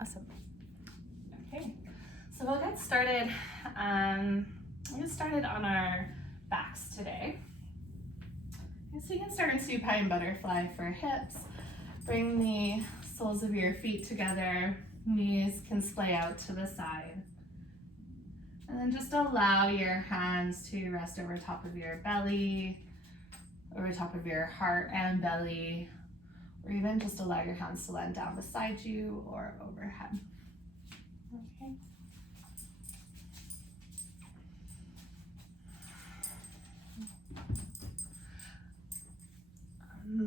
Awesome. Okay, so we'll get started. We'll get started on our backs today. So you can start in Supine Butterfly for hips. Bring the soles of your feet together. Knees can splay out to the side. And then just allow your hands to rest over top of your belly, over top of your heart and belly, or even just allow your hands to land down beside you or overhead. Okay.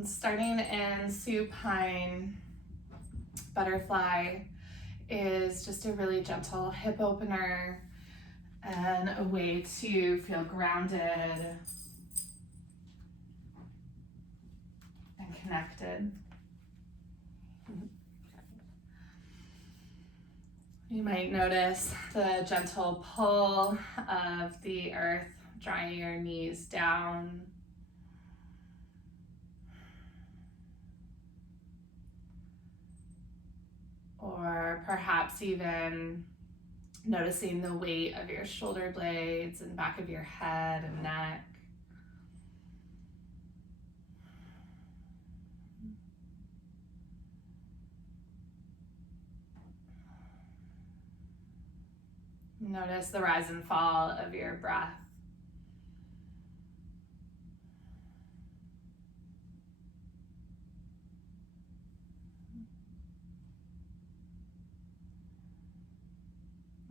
Starting in Supine Butterfly is just a really gentle hip opener and a way to feel grounded and connected. You might notice the gentle pull of the earth, drawing your knees down. Or perhaps even noticing the weight of your shoulder blades and back of your head and neck. Notice the rise and fall of your breath.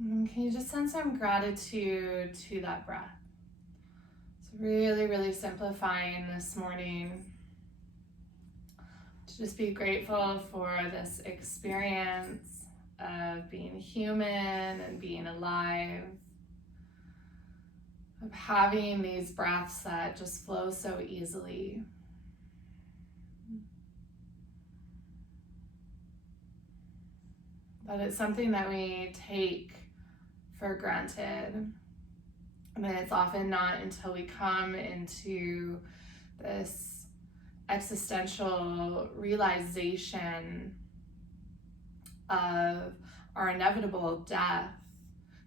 And can you just send some gratitude to that breath? It's really, really simplifying this morning to just be grateful for this experience of being human and being alive, of having these breaths that just flow so easily. But it's something that we take for granted. I mean, it's often not until we come into this existential realization of our inevitable death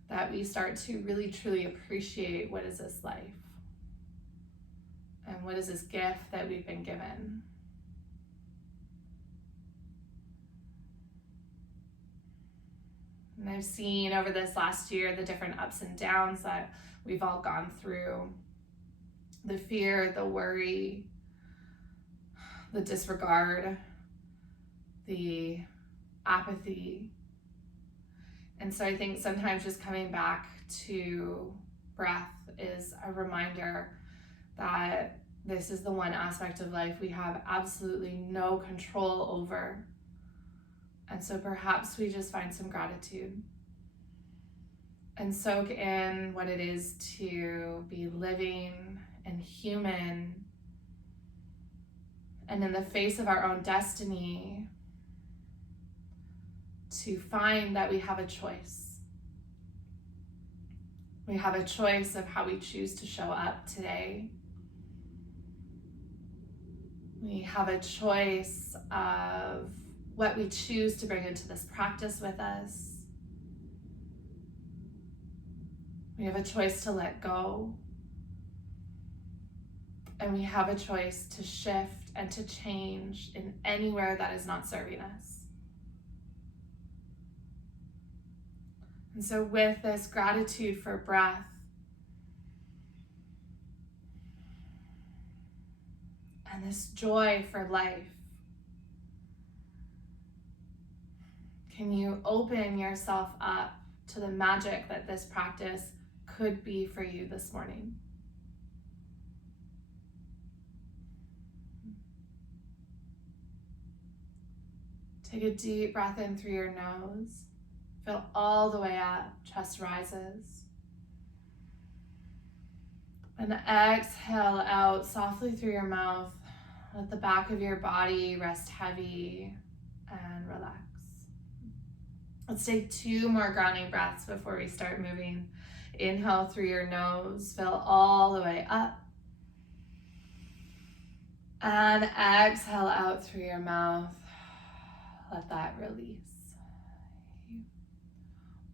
that we start to really truly appreciate what is this life and what is this gift that we've been given. And I've seen over this last year the different ups and downs that we've all gone through. The fear, the worry, the disregard, the apathy. And so I think sometimes just coming back to breath is a reminder that this is the one aspect of life we have absolutely no control over. And so perhaps we just find some gratitude and soak in what it is to be living and human, and in the face of our own destiny, to find that we have a choice. We have a choice of how we choose to show up today. We have a choice of what we choose to bring into this practice with us. We have a choice to let go. And we have a choice to shift and to change in anywhere that is not serving us. And so with this gratitude for breath, and this joy for life, can you open yourself up to the magic that this practice could be for you this morning? Take a deep breath in through your nose. Fill all the way up, chest rises. And exhale out softly through your mouth. Let the back of your body rest heavy and relax. Let's take 2 more grounding breaths before we start moving. Inhale through your nose, fill all the way up. And exhale out through your mouth. Let that release.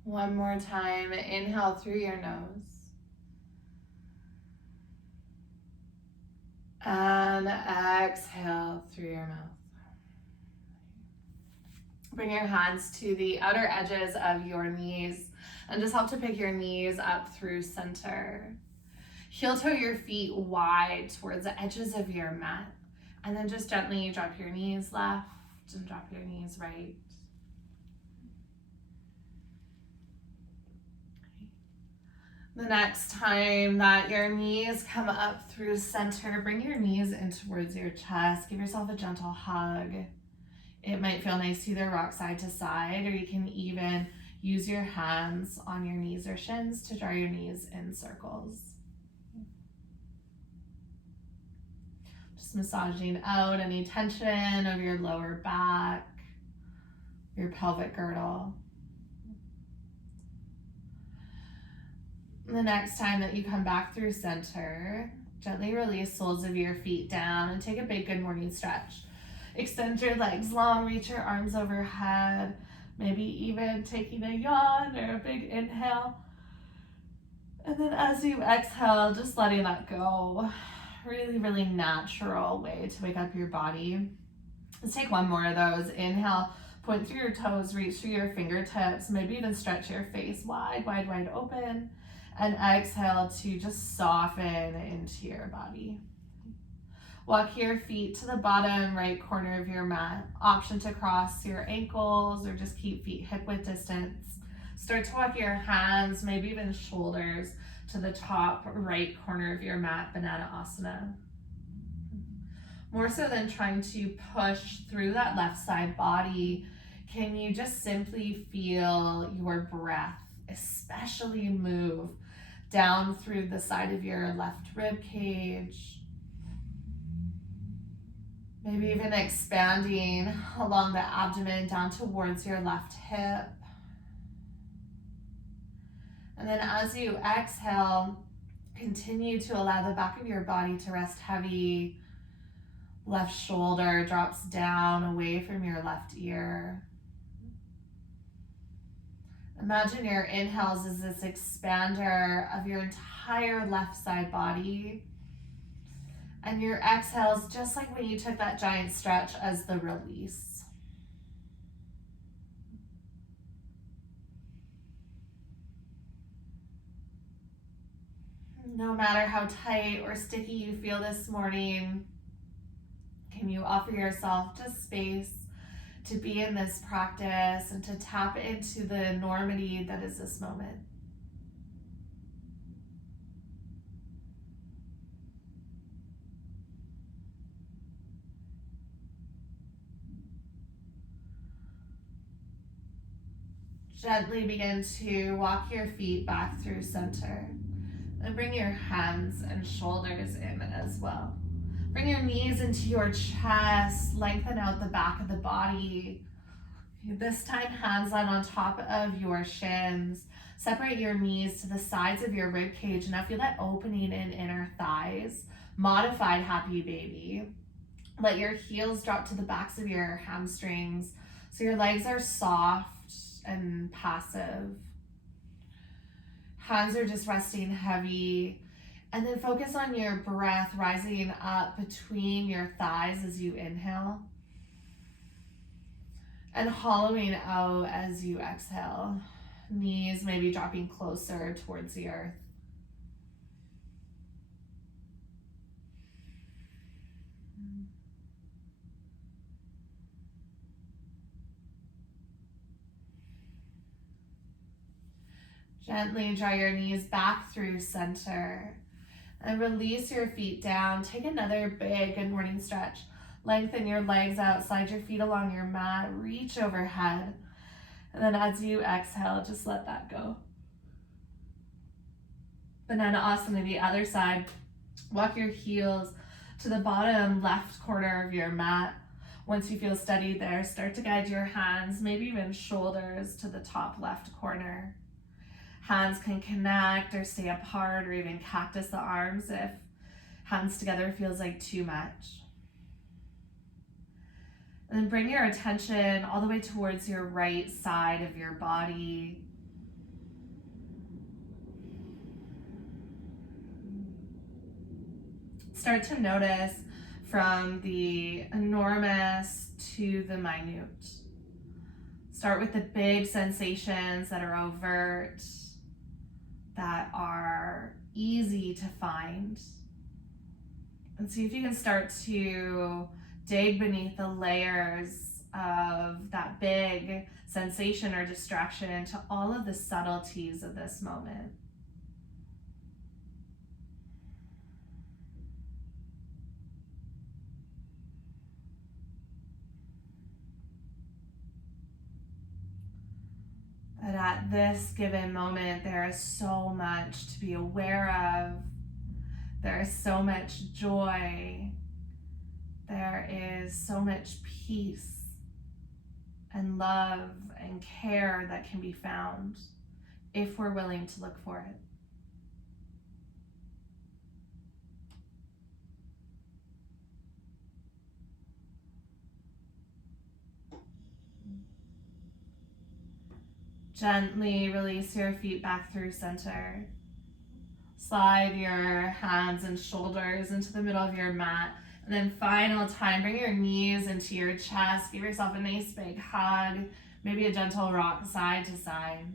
One more time. Inhale through your nose. And exhale through your mouth. Bring your hands to the outer edges of your knees and just help to pick your knees up through center. Heel toe your feet wide towards the edges of your mat. And then just gently drop your knees left and drop your knees right. The next time that your knees come up through center, bring your knees in towards your chest. Give yourself a gentle hug. It might feel nice to either rock side to side, or you can even use your hands on your knees or shins to draw your knees in circles. Just massaging out any tension of your lower back, your pelvic girdle. The next time that you come back through center, gently release soles of your feet down and take a big good morning stretch. Extend your legs long, reach your arms overhead, maybe even taking a yawn or a big inhale. And then as you exhale, just letting that go. Really, really natural way to wake up your body. Let's take one more of those. Inhale, point through your toes, reach through your fingertips, maybe even stretch your face wide, wide, wide open. And exhale to just soften into your body. Walk your feet to the bottom right corner of your mat. Option to cross your ankles or just keep feet hip width distance. Start to walk your hands, maybe even shoulders, to the top right corner of your mat, Banana Asana. More so than trying to push through that left side body, can you just simply feel your breath, especially move down through the side of your left rib cage. Maybe even expanding along the abdomen down towards your left hip. And then as you exhale, continue to allow the back of your body to rest heavy. Left shoulder drops down away from your left ear. Imagine your inhales as this expander of your entire left side body. And your exhales, just like when you took that giant stretch, as the release. No matter how tight or sticky you feel this morning, can you offer yourself just space to be in this practice and to tap into the enormity that is this moment? Gently begin to walk your feet back through center and bring your hands and shoulders in as well. Bring your knees into your chest, lengthen out the back of the body. This time, hands line on top of your shins. Separate your knees to the sides of your rib cage. Now feel that opening in inner thighs. Modified happy baby. Let your heels drop to the backs of your hamstrings so your legs are soft and passive. Hands are just resting heavy. And then focus on your breath rising up between your thighs as you inhale. And hollowing out as you exhale. Knees maybe dropping closer towards the earth. Gently draw your knees back through center. And release your feet down. Take another big good morning stretch. Lengthen your legs out, slide your feet along your mat, reach overhead. And then as you exhale, just let that go. Banana Asana, the other side. Walk your heels to the bottom left corner of your mat. Once you feel steady there, start to guide your hands, maybe even shoulders, to the top left corner. Hands can connect or stay apart, or even cactus the arms if hands together feels like too much. And then bring your attention all the way towards your right side of your body. Start to notice from the enormous to the minute. Start with the big sensations that are overt, that are easy to find. And see if you can start to dig beneath the layers of that big sensation or distraction into all of the subtleties of this moment. But at this given moment, there is so much to be aware of. There is so much joy. There is so much peace and love and care that can be found if we're willing to look for it. Gently release your feet back through center. Slide your hands and shoulders into the middle of your mat. And then final time, bring your knees into your chest. Give yourself a nice big hug. Maybe a gentle rock side to side.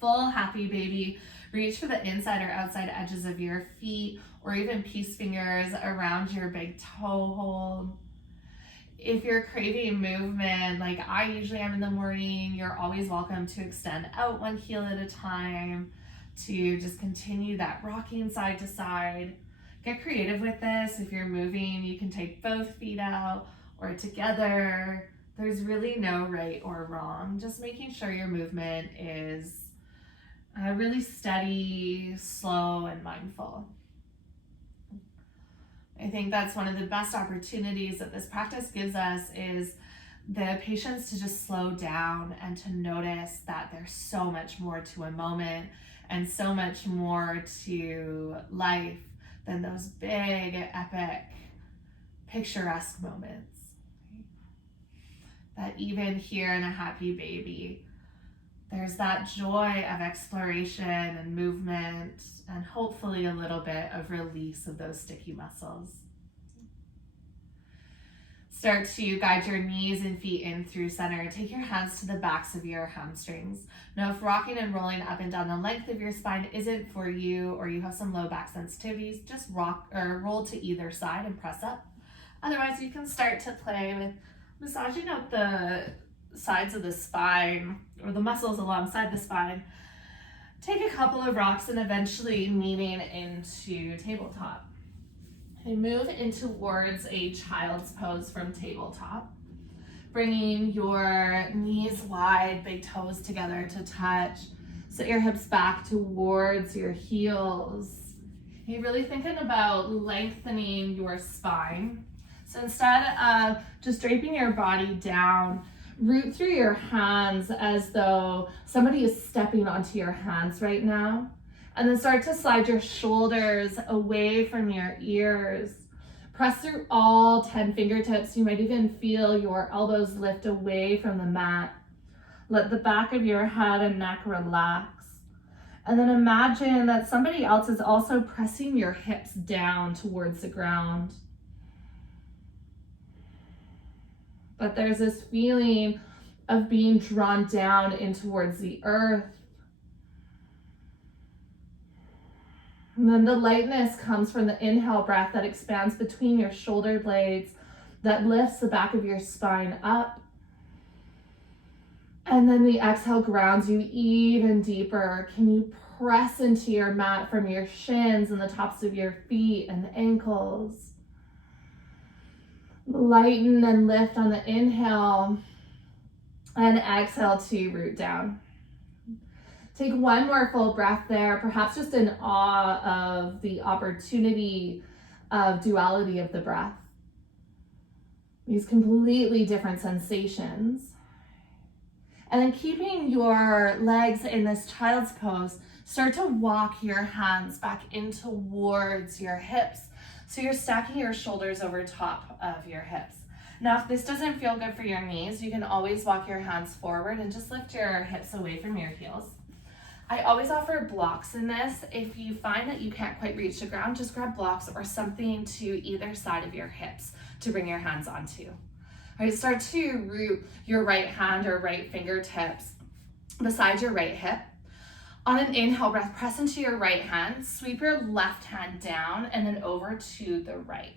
Full happy baby. Reach for the inside or outside edges of your feet, or even peace fingers around your big toe hold. If you're craving movement, like I usually am in the morning, you're always welcome to extend out one heel at a time, to just continue that rocking side to side. Get creative with this. If you're moving, you can take both feet out or together. There's really no right or wrong. Just making sure your movement is really steady, slow, and mindful. I think that's one of the best opportunities that this practice gives us, is the patience to just slow down and to notice that there's so much more to a moment and so much more to life than those big, epic, picturesque moments. That even here in a happy baby, there's that joy of exploration and movement, and hopefully a little bit of release of those sticky muscles. Start to guide your knees and feet in through center. Take your hands to the backs of your hamstrings. Now, if rocking and rolling up and down the length of your spine isn't for you, or you have some low back sensitivities, just rock or roll to either side and press up. Otherwise, you can start to play with massaging out the sides of the spine, or the muscles alongside the spine. Take a couple of rocks and eventually kneading into tabletop. And move in towards a child's pose from tabletop. Bringing your knees wide, big toes together to touch. Sit your hips back towards your heels. You're really thinking about lengthening your spine. So instead of just draping your body down, root through your hands as though somebody is stepping onto your hands right now. And then start to slide your shoulders away from your ears. Press through all 10 fingertips. You might even feel your elbows lift away from the mat. Let the back of your head and neck relax. And then imagine that somebody else is also pressing your hips down towards the ground. But there's this feeling of being drawn down in towards the earth. And then the lightness comes from the inhale breath that expands between your shoulder blades, that lifts the back of your spine up. And then the exhale grounds you even deeper. Can you press into your mat from your shins and the tops of your feet and the ankles? Lighten and lift on the inhale, and exhale to root down. Take one more full breath there, perhaps just in awe of the opportunity of duality of the breath. These completely different sensations. And then keeping your legs in this child's pose, start to walk your hands back in towards your hips. So you're stacking your shoulders over top of your hips. Now, if this doesn't feel good for your knees, you can always walk your hands forward and just lift your hips away from your heels. I always offer blocks in this. If you find that you can't quite reach the ground, just grab blocks or something to either side of your hips to bring your hands onto. All right, start to root your right hand or right fingertips beside your right hip. On an inhale breath, press into your right hand, sweep your left hand down and then over to the right.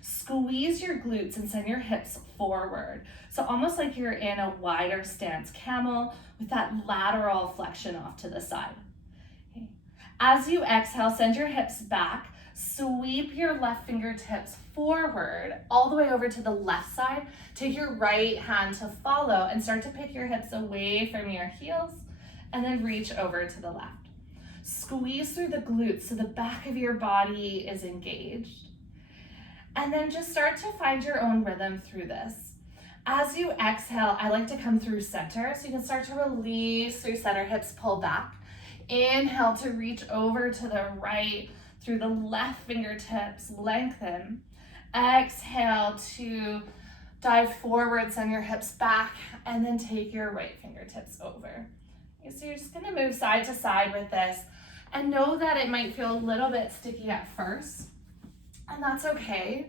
Squeeze your glutes and send your hips forward. So almost like you're in a wider stance camel with that lateral flexion off to the side. Okay. As you exhale, send your hips back, sweep your left fingertips forward all the way over to the left side. Take your right hand to follow and start to pick your hips away from your heels and then reach over to the left. Squeeze through the glutes so the back of your body is engaged. And then just start to find your own rhythm through this. As you exhale, I like to come through center, so you can start to release through center, hips pull back. Inhale to reach over to the right through the left fingertips, lengthen. Exhale to dive forward, send your hips back, and then take your right fingertips over. Okay, so you're just gonna move side to side with this, and know that it might feel a little bit sticky at first. And that's okay.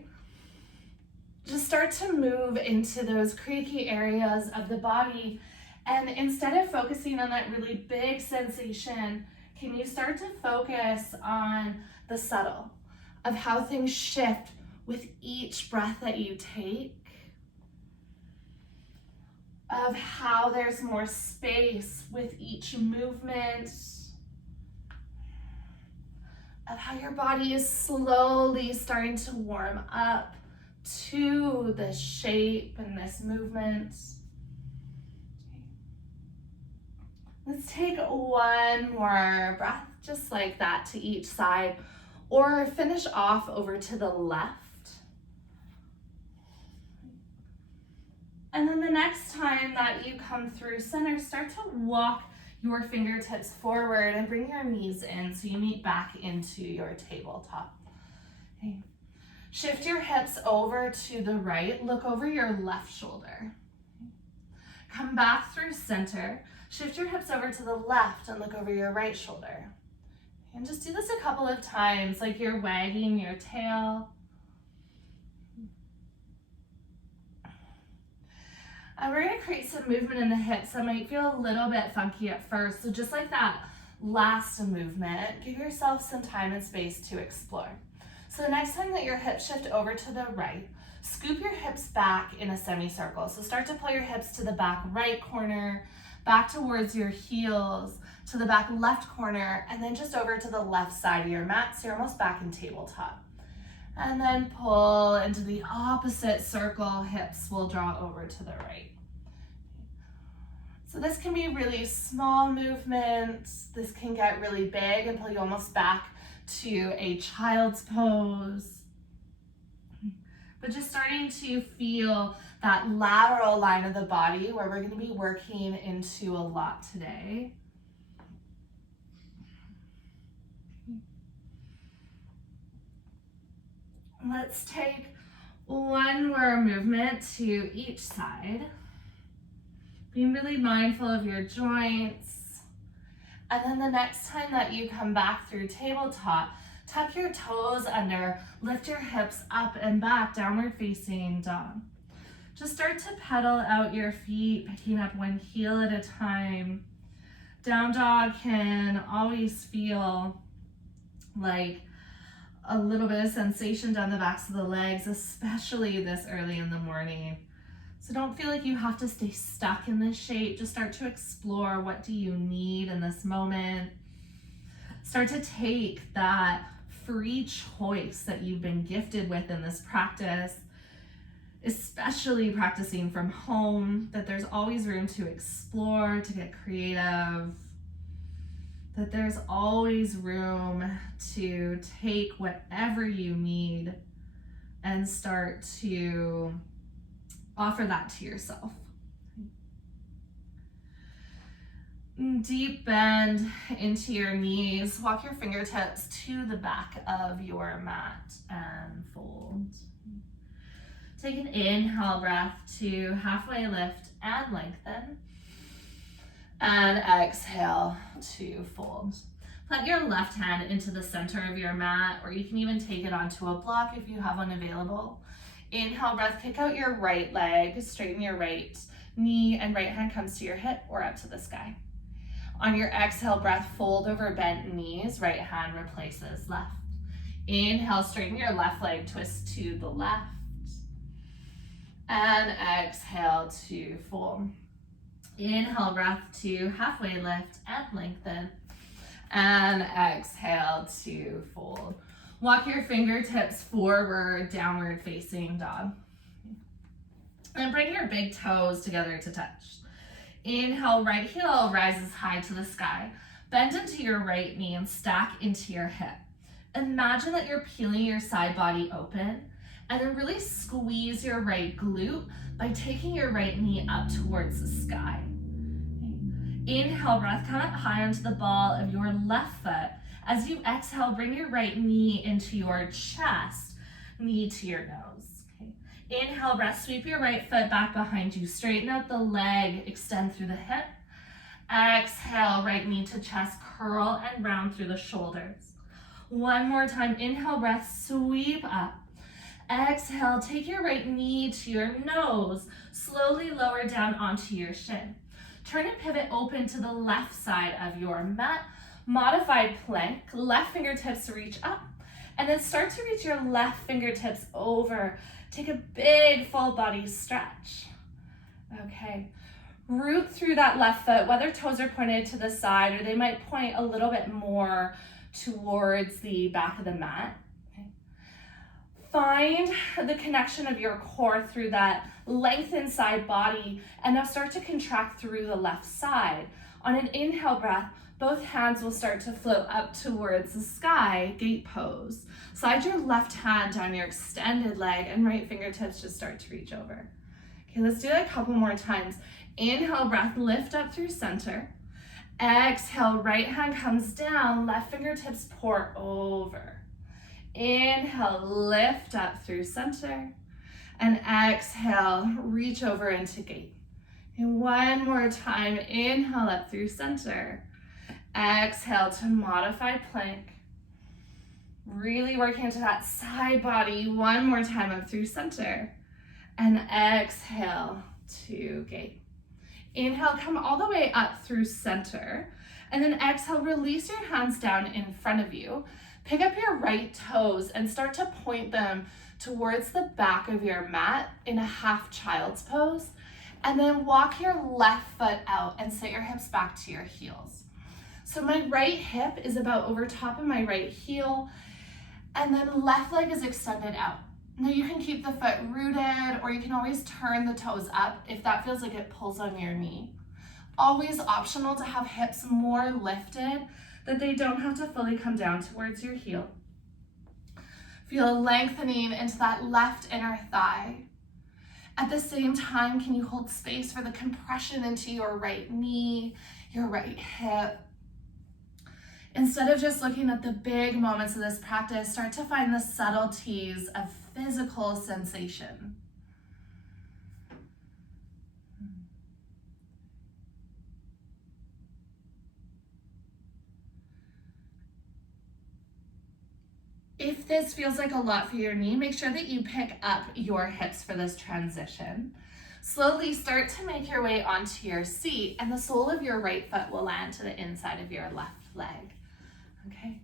Just start to move into those creaky areas of the body. And instead of focusing on that really big sensation, can you start to focus on the subtle of how things shift with each breath that you take, of how there's more space with each movement, of how your body is slowly starting to warm up to this shape and this movement. Let's take one more breath, just like that to each side, or finish off over to the left. And then the next time that you come through center, start to walk your fingertips forward and bring your knees in so you meet back into your tabletop. Okay. Shift your hips over to the right, look over your left shoulder. Come back through center, shift your hips over to the left and look over your right shoulder. And just do this a couple of times, like you're wagging your tail. And we're gonna create some movement in the hips that might feel a little bit funky at first. So just like that last movement, give yourself some time and space to explore. So the next time that your hips shift over to the right, scoop your hips back in a semicircle. So start to pull your hips to the back right corner, back towards your heels, to the back left corner, and then just over to the left side of your mat, so you're almost back in tabletop. And then pull into the opposite circle, hips will draw over to the right. So this can be really small movements. This can get really big and pull you almost back to a child's pose. But just starting to feel that lateral line of the body where we're going to be working into a lot today. Let's take one more movement to each side. Being really mindful of your joints. And then the next time that you come back through tabletop, tuck your toes under, lift your hips up and back, downward facing dog. Just start to pedal out your feet, picking up one heel at a time. Down dog can always feel like a little bit of sensation down the backs of the legs, especially this early in the morning. So don't feel like you have to stay stuck in this shape. Just start to explore, what do you need in this moment? Start to take that free choice that you've been gifted with in this practice, especially practicing from home, that there's always room to explore, to get creative, that there's always room to take whatever you need and start to offer that to yourself. Deep bend into your knees. Walk your fingertips to the back of your mat and fold. Take an inhale breath to halfway lift and lengthen. And exhale to fold. Put your left hand into the center of your mat, or you can even take it onto a block if you have one available. Inhale breath, kick out your right leg, straighten your right knee, and right hand comes to your hip or up to the sky. On your exhale breath, fold over bent knees, right hand replaces left. Inhale, straighten your left leg, twist to the left. And exhale to fold. Inhale breath to halfway lift and lengthen. And exhale to fold. Walk your fingertips forward, downward facing dog. And bring your big toes together to touch. Inhale, right heel rises high to the sky. Bend into your right knee and stack into your hip. Imagine that you're peeling your side body open, and then really squeeze your right glute by taking your right knee up towards the sky. Inhale, breath, come up high onto the ball of your left foot. As you exhale, bring your right knee into your chest, knee to your nose. Okay. Inhale, breath, sweep your right foot back behind you. Straighten out the leg, extend through the hip. Exhale, right knee to chest, curl and round through the shoulders. One more time, inhale, breath, sweep up. Exhale, take your right knee to your nose, slowly lower down onto your shin. Turn and pivot open to the left side of your mat. Modified plank, left fingertips reach up, and then start to reach your left fingertips over. Take a big full body stretch. Okay, root through that left foot, whether toes are pointed to the side or they might point a little bit more towards the back of the mat. Find the connection of your core through that lengthened side body, and now start to contract through the left side. On an inhale breath, both hands will start to float up towards the sky, gate pose. Slide your left hand down your extended leg and right fingertips just start to reach over. Okay, let's do that a couple more times. Inhale breath, lift up through center. Exhale, right hand comes down, left fingertips pour over. Inhale, lift up through center, and exhale, reach over into gate. And one more time, inhale up through center, exhale to modified plank. Really working into that side body. One more time up through center, and exhale to gate. Inhale, come all the way up through center, and then exhale, release your hands down in front of you. Pick up your right toes and start to point them towards the back of your mat in a half child's pose. And then walk your left foot out and sit your hips back to your heels. So my right hip is about over top of my right heel, and then left leg is extended out. Now you can keep the foot rooted, or you can always turn the toes up if that feels like it pulls on your knee. Always optional to have hips more lifted, that they don't have to fully come down towards your heel. Feel lengthening into that left inner thigh. At the same time, can you hold space for the compression into your right knee, your right hip? Instead of just looking at the big moments of this practice, start to find the subtleties of physical sensation. If this feels like a lot for your knee, make sure that you pick up your hips for this transition. Slowly start to make your way onto your seat, and the sole of your right foot will land to the inside of your left leg. Okay.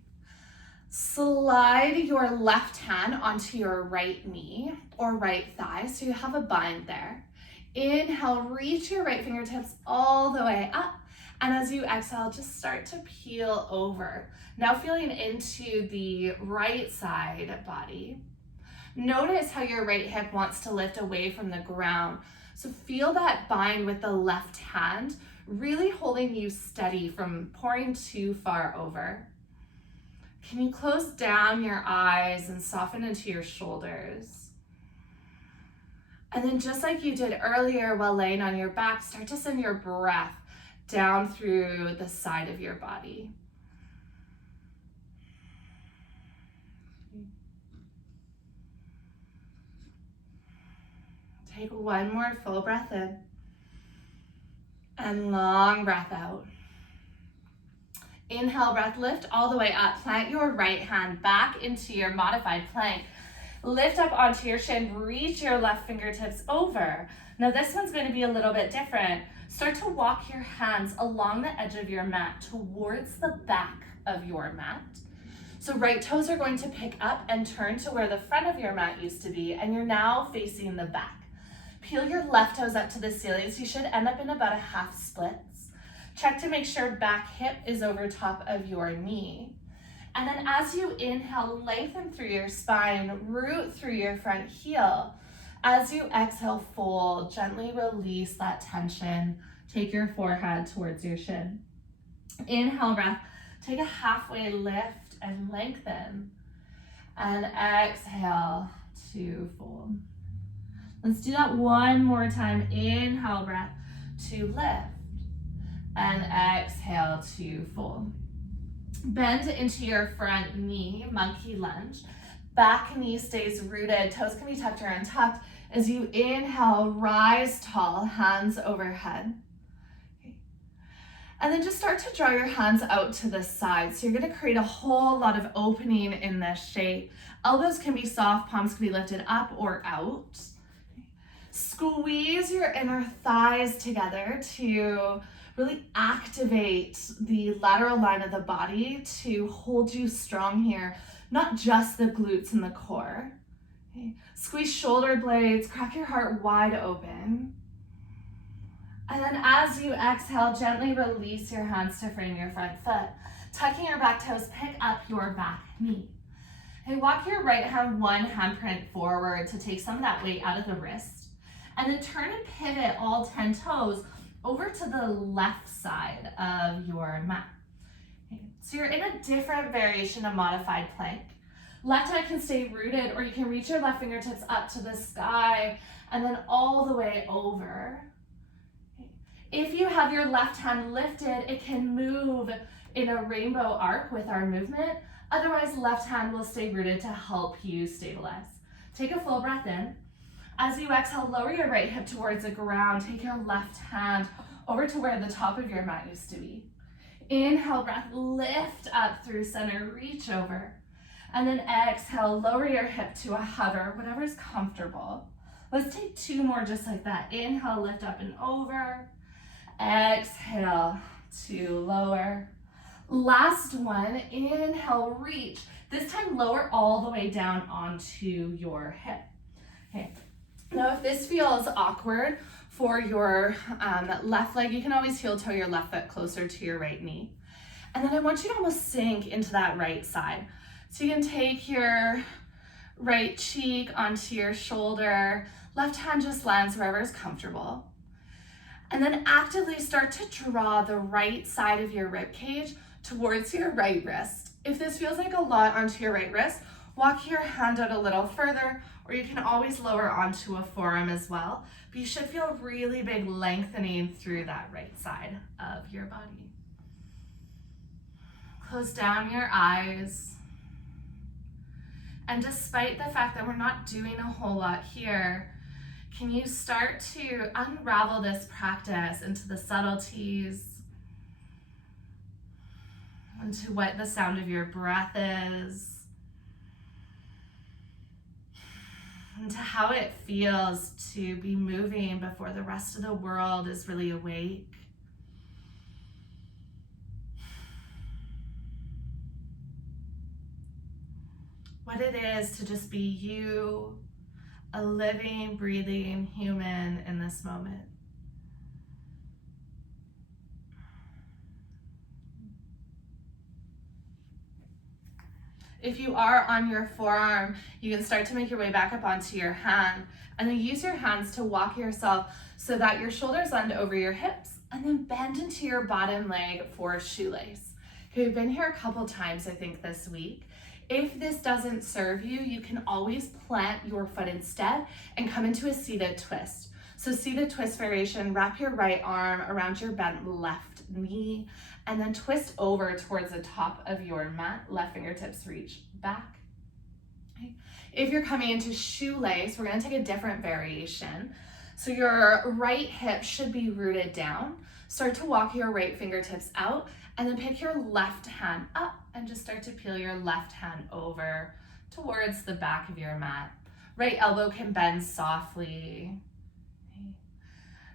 Slide your left hand onto your right knee or right thigh so you have a bind there. Inhale, reach your right fingertips all the way up. And as you exhale, just start to peel over. Now feeling into the right side body. Notice how your right hip wants to lift away from the ground. So feel that bind with the left hand, really holding you steady from pouring too far over. Can you close down your eyes and soften into your shoulders? And then just like you did earlier while laying on your back, start to send your breath down through the side of your body. Take one more full breath in and long breath out. Inhale, breath, lift all the way up. Plant your right hand back into your modified plank. Lift up onto your shin, reach your left fingertips over. Now this one's going to be a little bit different. Start to walk your hands along the edge of your mat towards the back of your mat. So right toes are going to pick up and turn to where the front of your mat used to be, and you're now facing the back. Peel your left toes up to the ceiling, so you should end up in about a half splits. Check to make sure back hip is over top of your knee. And then as you inhale, lengthen through your spine, root through your front heel. As you exhale, fold, gently release that tension. Take your forehead towards your shin. Inhale, breath, take a halfway lift and lengthen. And exhale to fold. Let's do that one more time. Inhale, breath, to lift. And exhale to fold. Bend into your front knee, monkey lunge. Back knee stays rooted, toes can be tucked or untucked. As you inhale, rise tall, hands overhead. Okay. And then just start to draw your hands out to the side. So you're gonna create a whole lot of opening in this shape. Elbows can be soft, palms can be lifted up or out. Okay. Squeeze your inner thighs together to really activate the lateral line of the body to hold you strong here, not just the glutes and the core. Okay. Squeeze shoulder blades, crack your heart wide open. And then as you exhale, gently release your hands to frame your front foot. Tucking your back toes, pick up your back knee. Okay, walk your right hand one handprint forward to take some of that weight out of the wrist. And then turn and pivot all 10 toes over to the left side of your mat. Okay. So you're in a different variation of modified plank. Left hand can stay rooted, or you can reach your left fingertips up to the sky and then all the way over. Okay. If you have your left hand lifted, it can move in a rainbow arc with our movement. Otherwise, left hand will stay rooted to help you stabilize. Take a full breath in. As you exhale, lower your right hip towards the ground. Take your left hand over to where the top of your mat used to be. Inhale, breath, lift up through center, reach over. And then exhale, lower your hip to a hover, whatever's comfortable. Let's take 2 more just like that. Inhale, lift up and over. Exhale to lower. Last one, inhale, reach. This time lower all the way down onto your hip. Okay. Now, if this feels awkward for your left leg, you can always heel toe your left foot closer to your right knee. And then I want you to almost sink into that right side. So you can take your right cheek onto your shoulder, left hand just lands wherever is comfortable. And then actively start to draw the right side of your rib cage towards your right wrist. If this feels like a lot onto your right wrist, walk your hand out a little further, or you can always lower onto a forearm as well. But you should feel really big lengthening through that right side of your body. Close down your eyes. And despite the fact that we're not doing a whole lot here, can you start to unravel this practice into the subtleties, into what the sound of your breath is, into how it feels to be moving before the rest of the world is really awake. What it is to just be you, a living, breathing human in this moment. If you are on your forearm, you can start to make your way back up onto your hand, and then use your hands to walk yourself so that your shoulders land over your hips, and then bend into your bottom leg for shoelace. Okay, we've been here a couple times, I think, this week. If this doesn't serve you, you can always plant your foot instead and come into a seated twist. So seated twist variation, wrap your right arm around your bent left knee, and then twist over towards the top of your mat. Left fingertips reach back. Okay. If you're coming into shoelace, we're gonna take a different variation. So your right hip should be rooted down. Start to walk your right fingertips out and then pick your left hand up and just start to peel your left hand over towards the back of your mat. Right elbow can bend softly. Okay.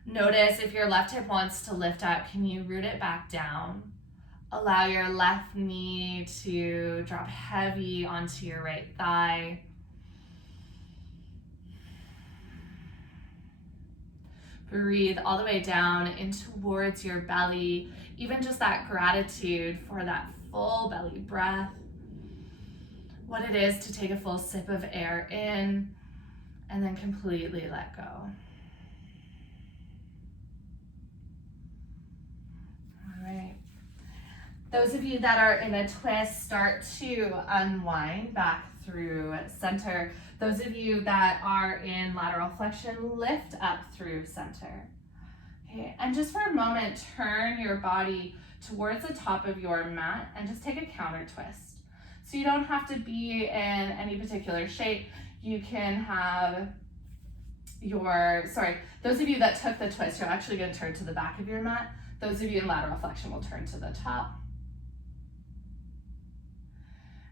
Notice if your left hip wants to lift up, can you root it back down? Allow your left knee to drop heavy onto your right thigh. Breathe all the way down in towards your belly, even just that gratitude for that full belly breath. What it is to take a full sip of air in and then completely let go. All right. Those of you that are in a twist, start to unwind back through center. Those of you that are in lateral flexion, lift up through center. Okay, and just for a moment, turn your body towards the top of your mat and just take a counter twist. So you don't have to be in any particular shape. You can have those of you that took the twist, you're actually going to turn to the back of your mat. Those of you in lateral flexion will turn to the top.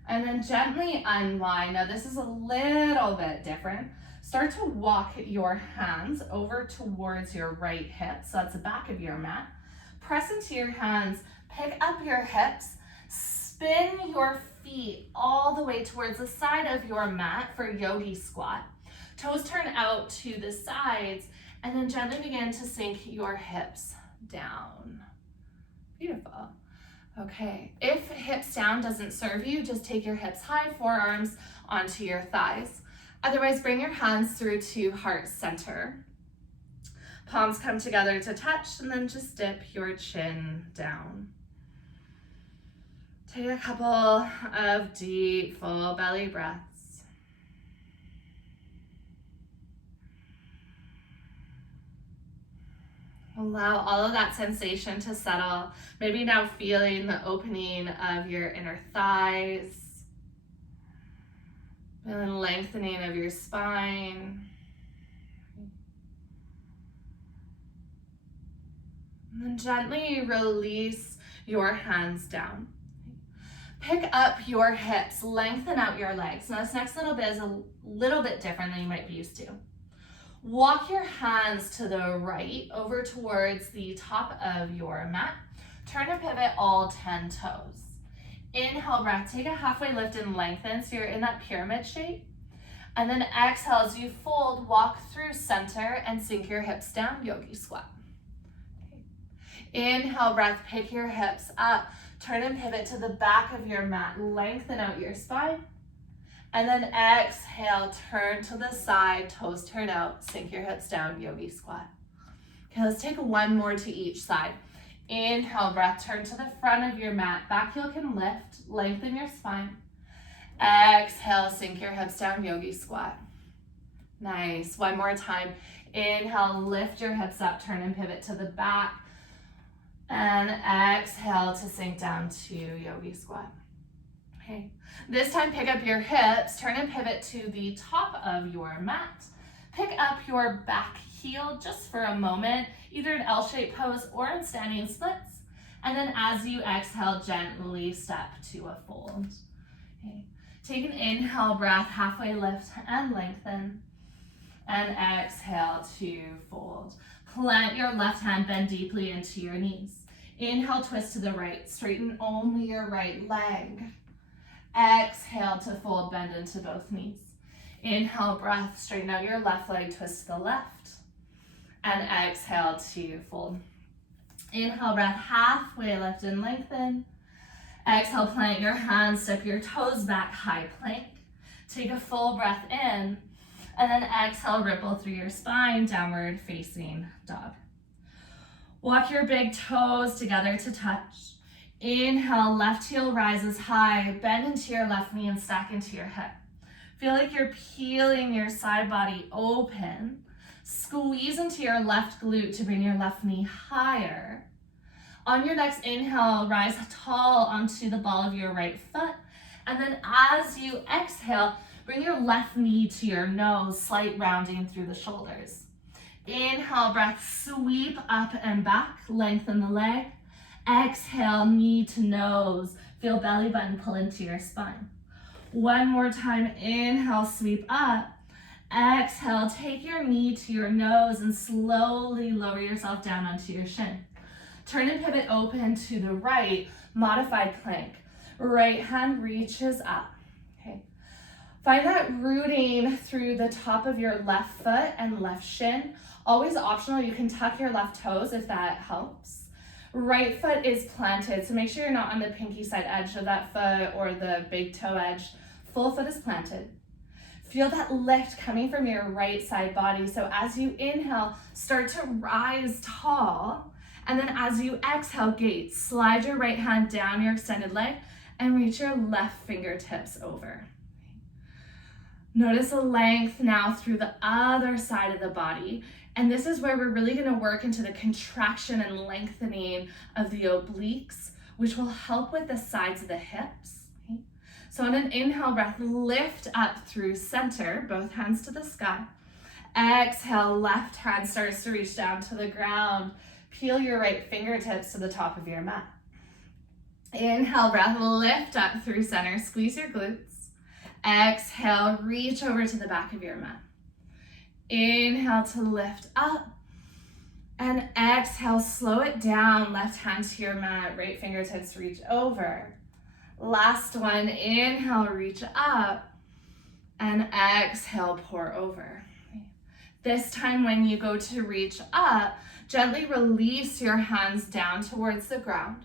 And then gently unwind. Now this is a little bit different. Start to walk your hands over towards your right hip. So that's the back of your mat. Press into your hands, pick up your hips, spin your feet all the way towards the side of your mat for Yogi Squat. Toes turn out to the sides, and then gently begin to sink your hips down. Beautiful. Okay, if hips down doesn't serve you, just take your hips high, forearms onto your thighs. Otherwise, bring your hands through to heart center. Palms come together to touch, and then just dip your chin down. Take a couple of deep, full belly breaths. Allow all of that sensation to settle. Maybe now feeling the opening of your inner thighs. Feeling lengthening of your spine. And then gently release your hands down. Pick up your hips, lengthen out your legs. Now this next little bit is a little bit different than you might be used to. Walk your hands to the right over towards the top of your mat. Turn and pivot all 10 toes. Inhale, breath, take a halfway lift and lengthen so you're in that pyramid shape. And then exhale as you fold, walk through center and sink your hips down, Yogi Squat. Okay. Inhale, breath, pick your hips up. Turn and pivot to the back of your mat. Lengthen out your spine. And then exhale, turn to the side, toes turn out, sink your hips down, Yogi Squat. Okay, let's take one more to each side. Inhale, breath, turn to the front of your mat. Back heel can lift, lengthen your spine. Exhale, sink your hips down, Yogi Squat. Nice, one more time. Inhale, lift your hips up, turn and pivot to the back. And exhale to sink down to Yogi Squat. Okay, this time pick up your hips, turn and pivot to the top of your mat. Pick up your back heel just for a moment, either in L-shaped pose or in standing splits. And then as you exhale, gently step to a fold. Okay. Take an inhale breath, halfway lift and lengthen. And exhale to fold. Plant your left hand, bend deeply into your knees. Inhale, twist to the right, straighten only your right leg. Exhale to fold, bend into both knees. Inhale, breath, straighten out your left leg, twist to the left. And exhale to fold. Inhale, breath, halfway lift and lengthen. Exhale, plant your hands, step your toes back, high plank. Take a full breath in. And then exhale, ripple through your spine, downward facing dog. Walk your big toes together to touch. Inhale, left heel rises high, bend into your left knee and stack into your hip. Feel like you're peeling your side body open. Squeeze into your left glute to bring your left knee higher. On your next inhale, rise tall onto the ball of your right foot. And then as you exhale, Bring your left knee to your nose, slight rounding through the shoulders. Inhale, breath, sweep up and back, lengthen the leg. Exhale, knee to nose. Feel belly button pull into your spine. One more time, inhale, sweep up. Exhale, take your knee to your nose and slowly lower yourself down onto your shin. Turn and pivot open to the right, modified plank. Right hand reaches up. Okay. Find that rooting through the top of your left foot and left shin. Always optional, you can tuck your left toes if that helps. Right foot is planted, so make sure you're not on the pinky side edge of that foot or the big toe edge. Full foot is planted. Feel that lift coming from your right side body. So as you inhale, start to rise tall. And then as you exhale, gate, slide your right hand down your extended leg and reach your left fingertips over. Notice the length now through the other side of the body. And this is where we're really going to work into the contraction and lengthening of the obliques, which will help with the sides of the hips. Okay? So on an inhale breath, lift up through center, both hands to the sky. Exhale, left hand starts to reach down to the ground. Peel your right fingertips to the top of your mat. Inhale, breath, lift up through center, squeeze your glutes. Exhale, reach over to the back of your mat. Inhale to lift up, and exhale, slow it down, left hand to your mat, right fingertips reach over. Last one, inhale, reach up, and exhale, pour over. This time when you go to reach up, gently release your hands down towards the ground.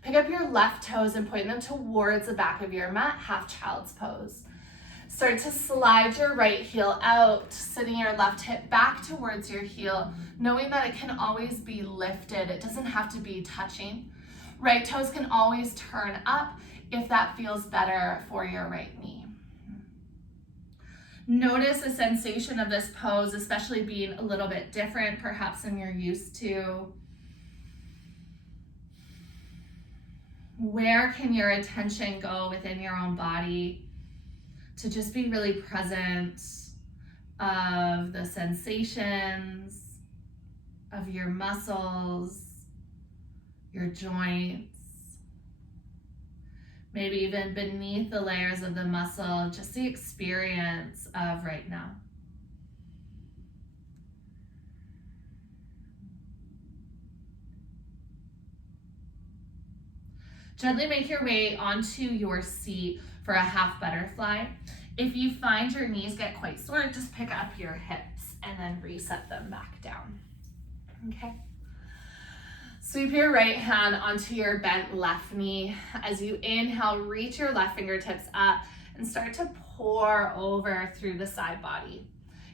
Pick up your left toes and point them towards the back of your mat, half child's pose. Start to slide your right heel out, sitting your left hip back towards your heel, knowing that it can always be lifted. It doesn't have to be touching. Right toes can always turn up if that feels better for your right knee. Notice the sensation of this pose, especially being a little bit different perhaps than you're used to. Where can your attention go within your own body to just be really present of the sensations of your muscles, your joints, maybe even beneath the layers of the muscle, just the experience of right now. Gently make your way onto your seat for a half butterfly. If you find your knees get quite sore, just pick up your hips and then reset them back down. Okay. Sweep your right hand onto your bent left knee. As you inhale, reach your left fingertips up and start to pour over through the side body.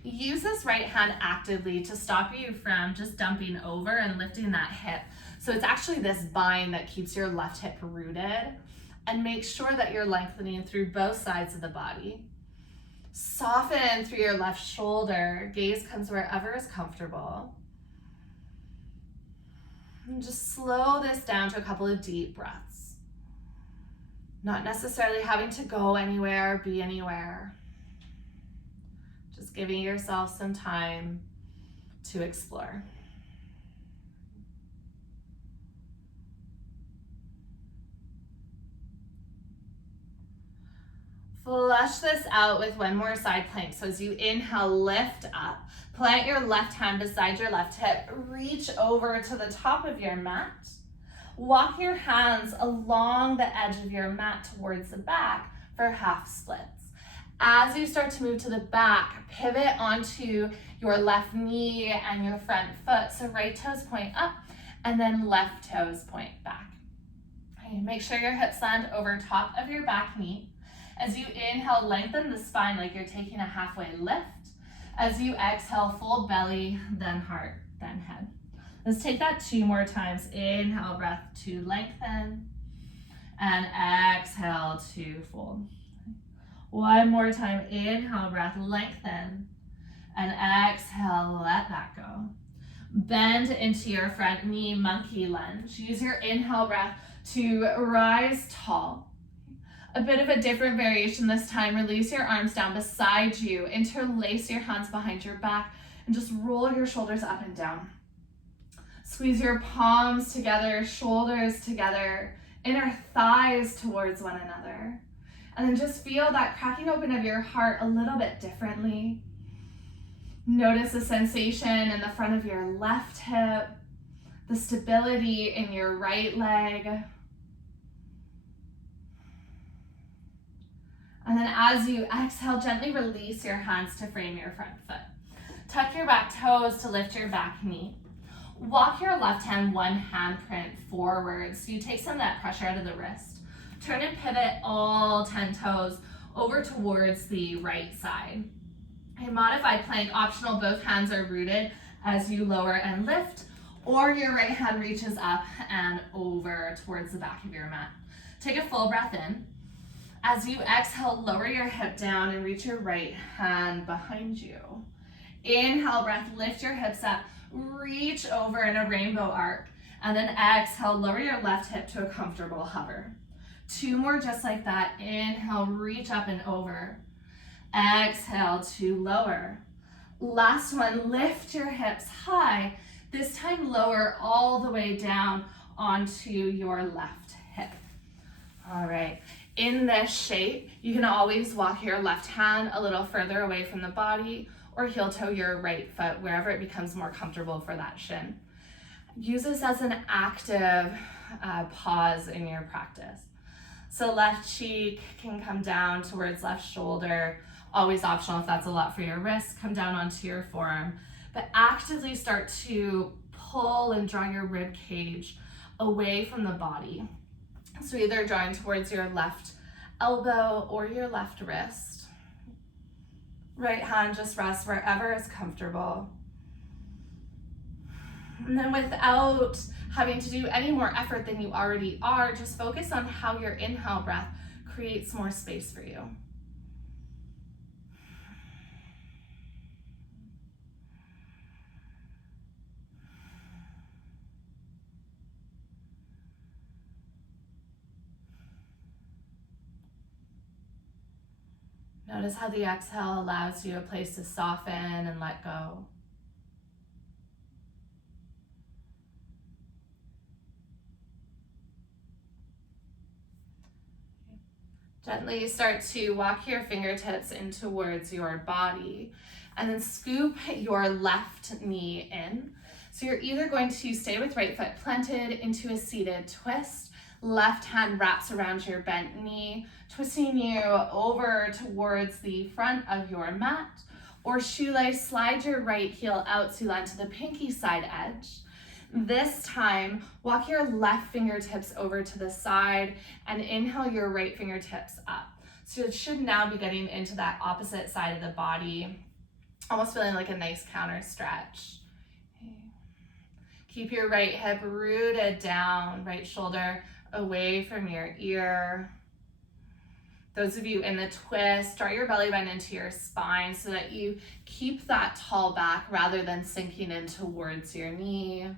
Use this right hand actively to stop you from just dumping over and lifting that hip. So it's actually this bind that keeps your left hip rooted, and make sure that you're lengthening through both sides of the body. Soften through your left shoulder. Gaze comes wherever is comfortable. And just slow this down to a couple of deep breaths. Not necessarily having to go anywhere, be anywhere. Just giving yourself some time to explore. Flush this out with one more side plank. So as you inhale, lift up. Plant your left hand beside your left hip. Reach over to the top of your mat. Walk your hands along the edge of your mat towards the back for half splits. As you start to move to the back, pivot onto your left knee and your front foot. So right toes point up and then left toes point back. Okay, make sure your hips land over top of your back knee. As you inhale, lengthen the spine like you're taking a halfway lift. As you exhale, full belly, then heart, then head. Let's take that 2 more times. Inhale, breath to lengthen. And exhale to fold. 1 more time. Inhale, breath, lengthen. And exhale, let that go. Bend into your front knee, monkey lunge. Use your inhale breath to rise tall. A bit of a different variation this time. Release your arms down beside you. Interlace your hands behind your back and just roll your shoulders up and down. Squeeze your palms together, shoulders together, inner thighs towards one another. And then just feel that cracking open of your heart a little bit differently. Notice the sensation in the front of your left hip, the stability in your right leg. And then as you exhale, gently release your hands to frame your front foot. Tuck your back toes to lift your back knee. Walk your left hand one handprint forward so you take some of that pressure out of the wrist. Turn and pivot all 10 toes over towards the right side. A modified plank, optional, both hands are rooted as you lower and lift, or your right hand reaches up and over towards the back of your mat. Take a full breath in. As you exhale, lower your hip down and reach your right hand behind you. Inhale, breath, lift your hips up, reach over in a rainbow arc, and then exhale, lower your left hip to a comfortable hover. 2 more just like that. Inhale, reach up and over. Exhale to lower. Last one, lift your hips high. This time lower all the way down onto your left hip. All right. In this shape, you can always walk your left hand a little further away from the body or heel toe your right foot wherever it becomes more comfortable for that shin. Use this as an active pause in your practice. So left cheek can come down towards left shoulder, always optional if that's a lot for your wrist, come down onto your forearm, but actively start to pull and draw your rib cage away from the body. So either drawing towards your left elbow or your left wrist. Right hand just rests wherever is comfortable. And then without having to do any more effort than you already are, just focus on how your inhale breath creates more space for you. Notice how the exhale allows you a place to soften and let go. Gently start to walk your fingertips in towards your body and then scoop your left knee in. So you're either going to stay with right foot planted into a seated twist, left hand wraps around your bent knee, twisting you over towards the front of your mat, or shoelace, slide your right heel out so you land to the pinky side edge. This time, walk your left fingertips over to the side and inhale your right fingertips up. So it should now be getting into that opposite side of the body, almost feeling like a nice counter stretch. Keep your right hip rooted down, right shoulder away from your ear. Those of you in the twist, draw your belly button into your spine so that you keep that tall back rather than sinking in towards your knee.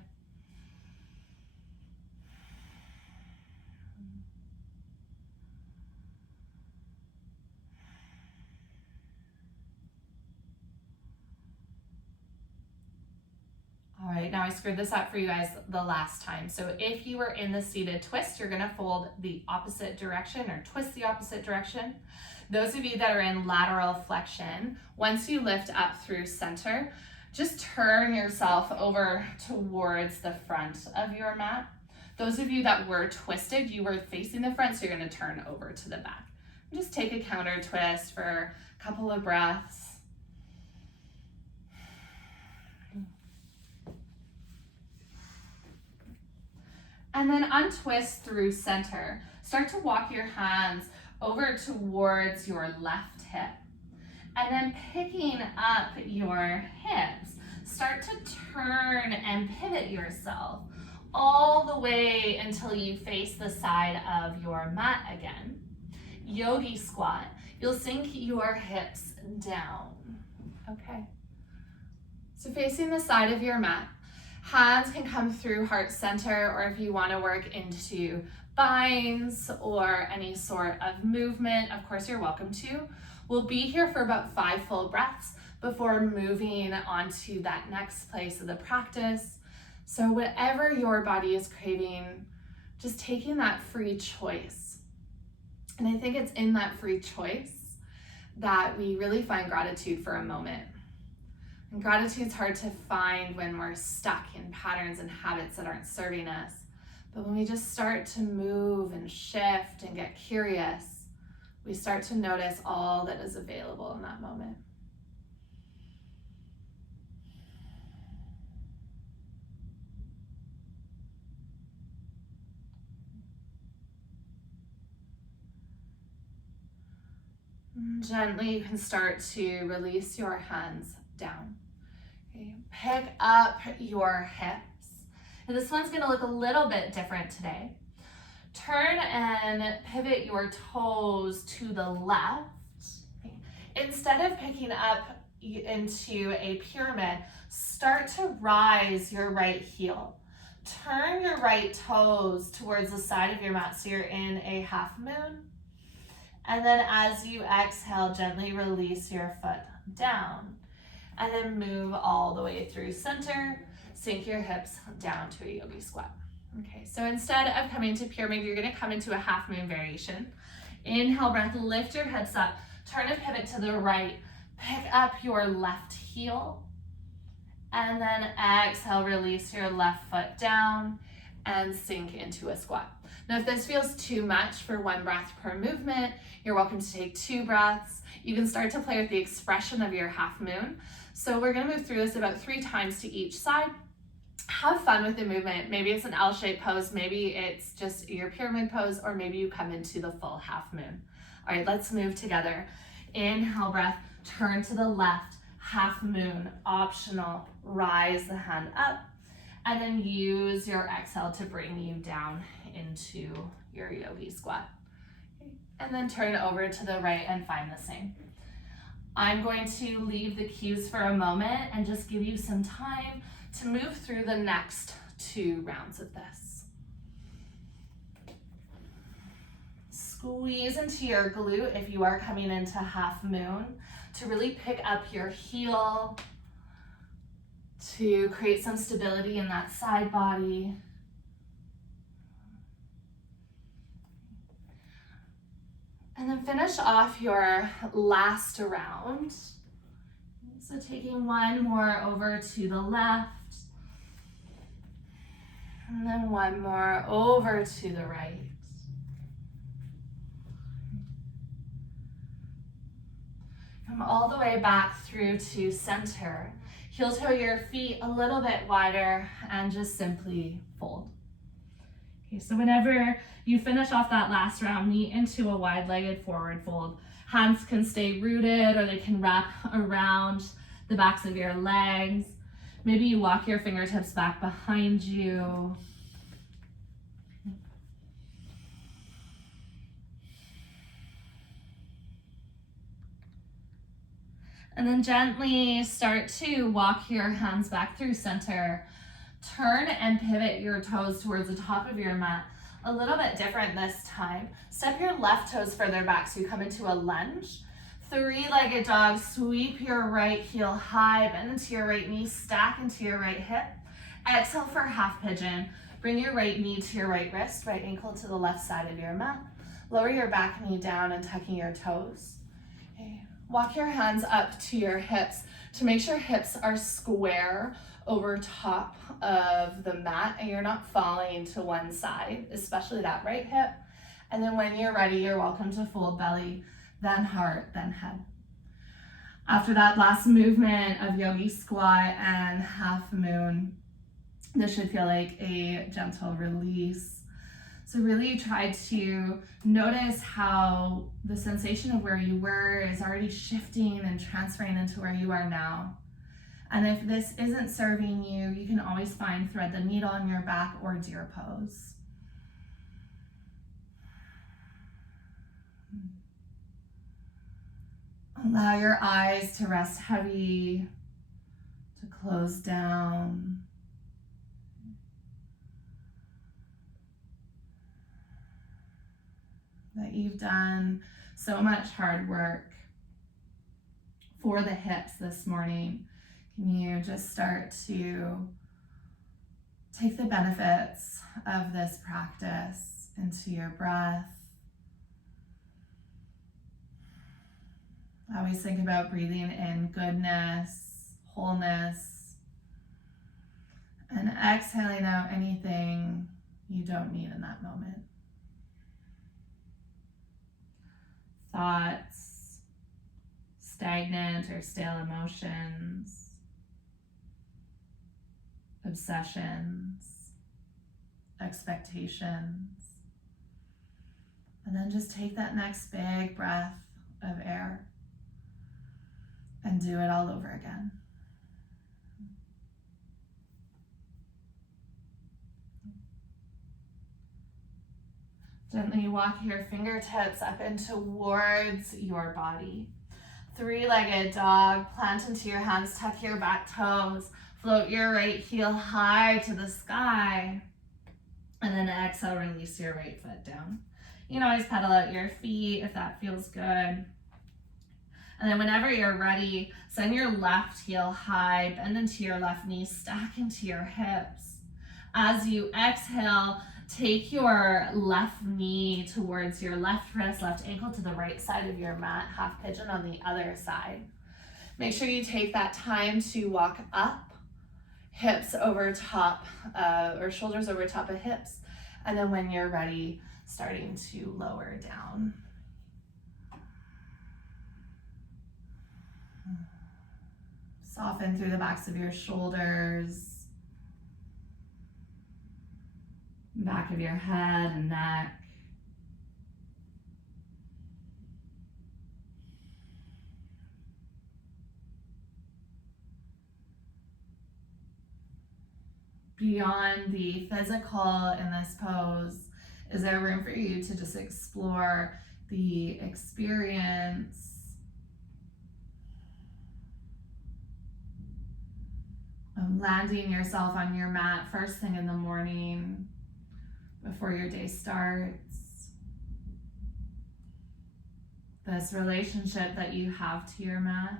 All right, now I screwed this up for you guys the last time. So if you were in the seated twist, you're gonna fold the opposite direction or twist the opposite direction. Those of you that are in lateral flexion, once you lift up through center, just turn yourself over towards the front of your mat. Those of you that were twisted, you were facing the front, so you're gonna turn over to the back. Just take a counter twist for a couple of breaths. And then untwist through center. Start to walk your hands over towards your left hip. And then picking up your hips, start to turn and pivot yourself all the way until you face the side of your mat again. Yogi Squat. You'll sink your hips down. Okay. So facing the side of your mat. Hands can come through heart center, or if you want to work into binds or any sort of movement, of course you're welcome to. We'll be here for about 5 full breaths before moving on to that next place of the practice. So whatever your body is craving, just taking that free choice. And I think it's in that free choice that we really find gratitude for a moment. And gratitude's hard to find when we're stuck in patterns and habits that aren't serving us. But when we just start to move and shift and get curious, we start to notice all that is available in that moment. Gently, you can start to release your hands down. Okay. Pick up your hips. And this one's going to look a little bit different today. Turn and pivot your toes to the left. Okay. Instead of picking up into a pyramid, start to rise your right heel. Turn your right toes towards the side of your mat so you're in a half moon. And then as you exhale, gently release your foot down. And then move all the way through center. Sink your hips down to a yogi squat. Okay, so instead of coming to pyramid, you're gonna come into a half moon variation. Inhale, breath, lift your hips up. Turn and pivot to the right. Pick up your left heel. And then exhale, release your left foot down and sink into a squat. Now, if this feels too much for 1 breath per movement, you're welcome to take 2 breaths. You can start to play with the expression of your half moon. So we're gonna move through this about 3 times to each side. Have fun with the movement. Maybe it's an L-shaped pose, maybe it's just your pyramid pose, or maybe you come into the full half moon. All right, let's move together. Inhale, breath, turn to the left, half moon, optional, rise the hand up, and then use your exhale to bring you down into your yogi squat. Okay. And then turn over to the right and find the same. I'm going to leave the cues for a moment and just give you some time to move through the next 2 rounds of this. Squeeze into your glute if you are coming into half moon to really pick up your heel, to create some stability in that side body. And then finish off your last round. So taking 1 more over to the left. And then 1 more over to the right. Come all the way back through to center. Heel toe your feet a little bit wider and just simply fold. Okay, so whenever you finish off that last round, knee into a wide-legged forward fold. Hands can stay rooted or they can wrap around the backs of your legs. Maybe you walk your fingertips back behind you. And then gently start to walk your hands back through center. Turn and pivot your toes towards the top of your mat. A little bit different this time. Step your left toes further back so you come into a lunge. 3-legged dog, sweep your right heel high, bend into your right knee, stack into your right hip. Exhale for half pigeon. Bring your right knee to your right wrist, right ankle to the left side of your mat. Lower your back knee down and tucking your toes. Okay. Walk your hands up to your hips to make sure hips are square over top of the mat and you're not falling to one side, especially that right hip. And then when you're ready, you're welcome to fold belly, then heart, then head. After that last movement of yogi squat and half moon, this should feel like a gentle release. So really try to notice how the sensation of where you were is already shifting and transferring into where you are now. And if this isn't serving you, you can always find thread the needle on your back or deer pose. Allow your eyes to rest heavy, to close down. that you've done so much hard work for the hips this morning. Can you just start to take the benefits of this practice into your breath? I always think about breathing in goodness, wholeness, and exhaling out anything you don't need in that moment. Thoughts, stagnant or stale emotions, obsessions, expectations. And then just take that next big breath of air and do it all over again. Gently walk your fingertips up and towards your body. Three-legged dog, plant into your hands, tuck your back toes, float your right heel high to the sky, and then exhale, release your right foot down. You can always pedal out your feet if that feels good. And then whenever you're ready, send your left heel high, bend into your left knee, stack into your hips. As you exhale, take your left knee towards your left wrist, left ankle to the right side of your mat, half pigeon on the other side. Make sure you take that time to walk up, hips over top, or shoulders over top of hips. And then when you're ready, starting to lower down. Soften through the backs of your shoulders, back of your head and neck. Beyond the physical in this pose, is there room for you to just explore the experience of landing yourself on your mat first thing in the morning before your day starts? This relationship that you have to your mat.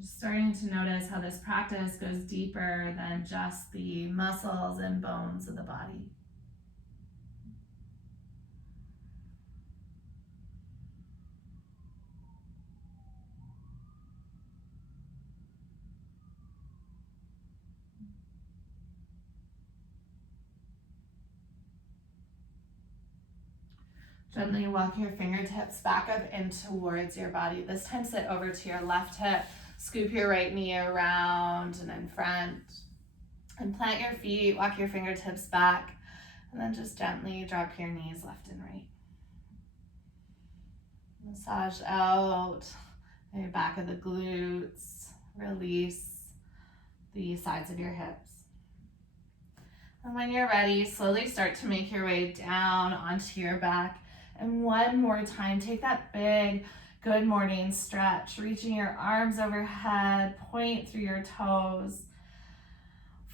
Just starting to notice how this practice goes deeper than just the muscles and bones of the body. Gently walk your fingertips back up in towards your body. This time sit over to your left hip. Scoop your right knee around and in front. And plant your feet, walk your fingertips back. And then just gently drop your knees left and right. Massage out the back of the glutes. Release the sides of your hips. And when you're ready, slowly start to make your way down onto your back. And one more time, take that big good morning stretch, reaching your arms overhead, point through your toes.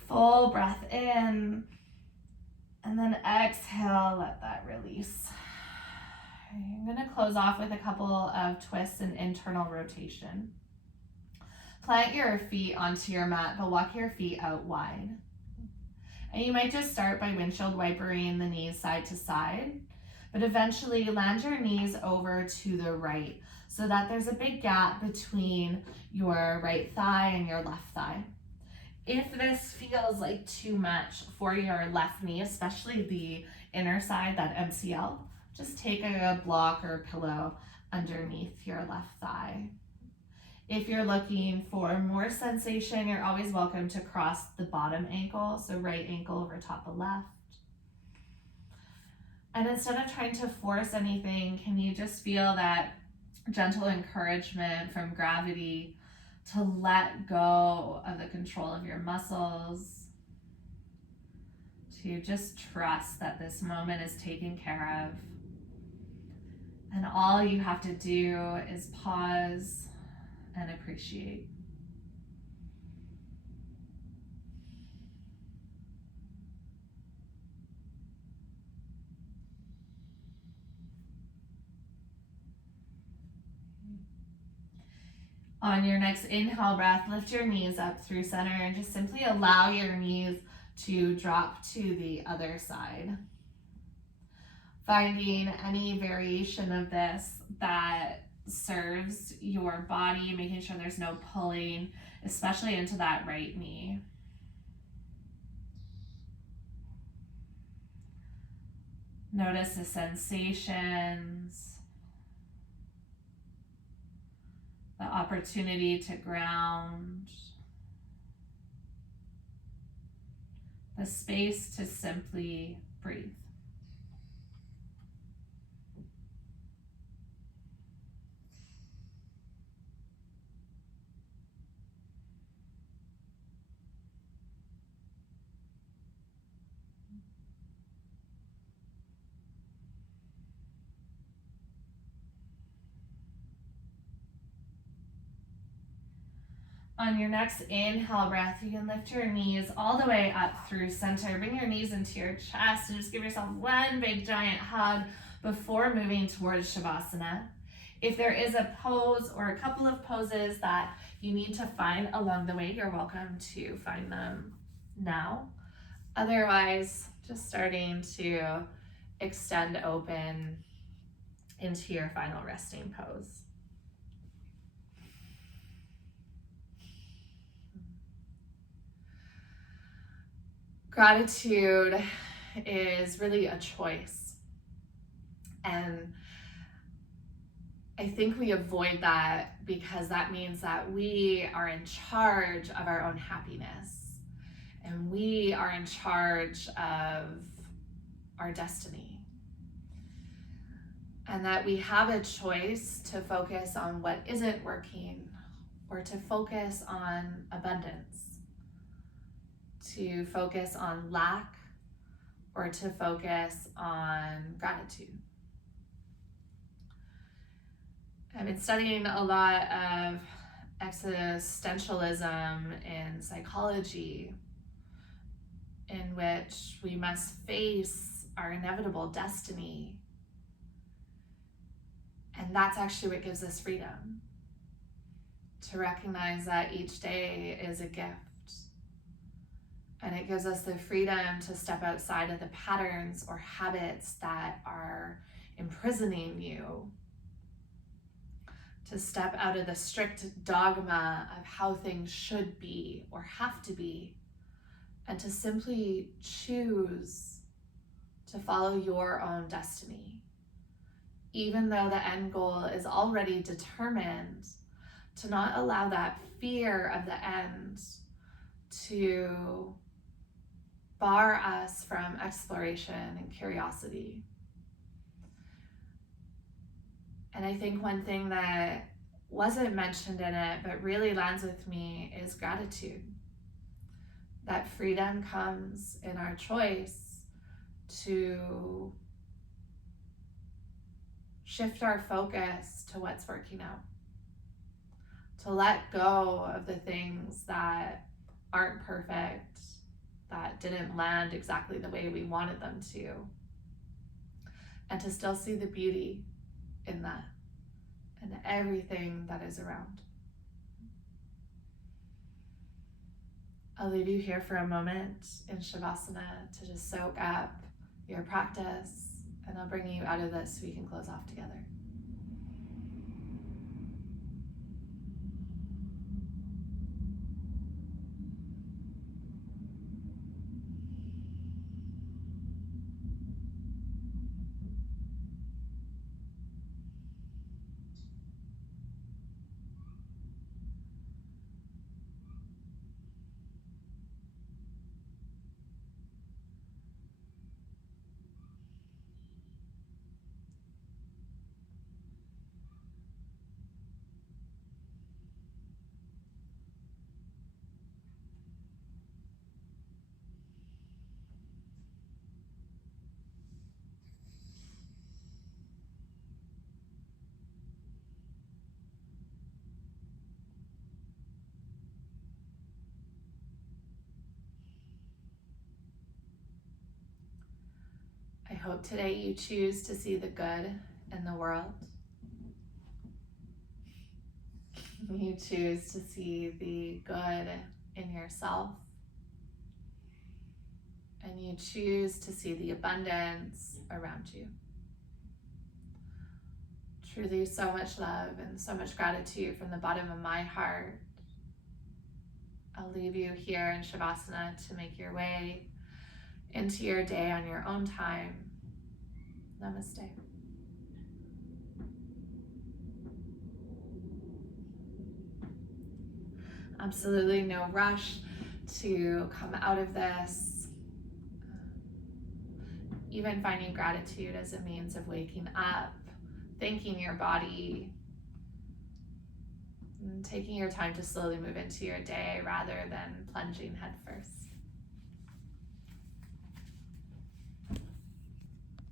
Full breath in, and then exhale, let that release. I'm going to close off with a couple of twists and internal rotation. Plant your feet onto your mat, but walk your feet out wide. And you might just start by windshield wipering the knees side to side, but eventually land your knees over to the right so that there's a big gap between your right thigh and your left thigh. If this feels like too much for your left knee, especially the inner side, that MCL, just take a block or a pillow underneath your left thigh. If you're looking for more sensation, you're always welcome to cross the bottom ankle, so right ankle over top of left. And instead of trying to force anything, can you just feel that gentle encouragement from gravity to let go of the control of your muscles, to just trust that this moment is taken care of, And all you have to do is pause and appreciate. On your next inhale breath, lift your knees up through center and just simply allow your knees to drop to the other side. Finding any variation of this that serves your body, making sure there's no pulling, especially into that right knee. Notice the sensations, the opportunity to ground, the space to simply breathe. On your next inhale breath, you can lift your knees all the way up through center. Bring your knees into your chest and just give yourself one big giant hug before moving towards Shavasana. If there is a pose or a couple of poses that you need to find along the way, you're welcome to find them now. Otherwise, just starting to extend open into your final resting pose. Gratitude is really a choice. And I think we avoid that because that means that we are in charge of our own happiness and we are in charge of our destiny. And that we have a choice to focus on what isn't working or to focus on abundance, to focus on lack, or to focus on gratitude. I've been studying a lot of existentialism in psychology, in which we must face our inevitable destiny. And that's actually what gives us freedom, to recognize that each day is a gift. And it gives us the freedom to step outside of the patterns or habits that are imprisoning you, to step out of the strict dogma of how things should be or have to be, and to simply choose to follow your own destiny. Even though the end goal is already determined, to not allow that fear of the end to bar us from exploration and curiosity. And I think one thing that wasn't mentioned in it but really lands with me is gratitude. That freedom comes in our choice to shift our focus to what's working out, to let go of the things that aren't perfect, that didn't land exactly the way we wanted them to, and to still see the beauty in that and everything that is around. I'll leave you here for a moment in Shavasana to just soak up your practice, and I'll bring you out of this so we can close off together. hope today you choose to see the good in the world. You choose to see the good in yourself. And you choose to see the abundance around you. Truly so much love and so much gratitude from the bottom of my heart. I'll leave you here in Shavasana to make your way into your day on your own time. Namaste. Absolutely no rush to come out of this. Even finding gratitude as a means of waking up, thanking your body, and taking your time to slowly move into your day rather than plunging headfirst.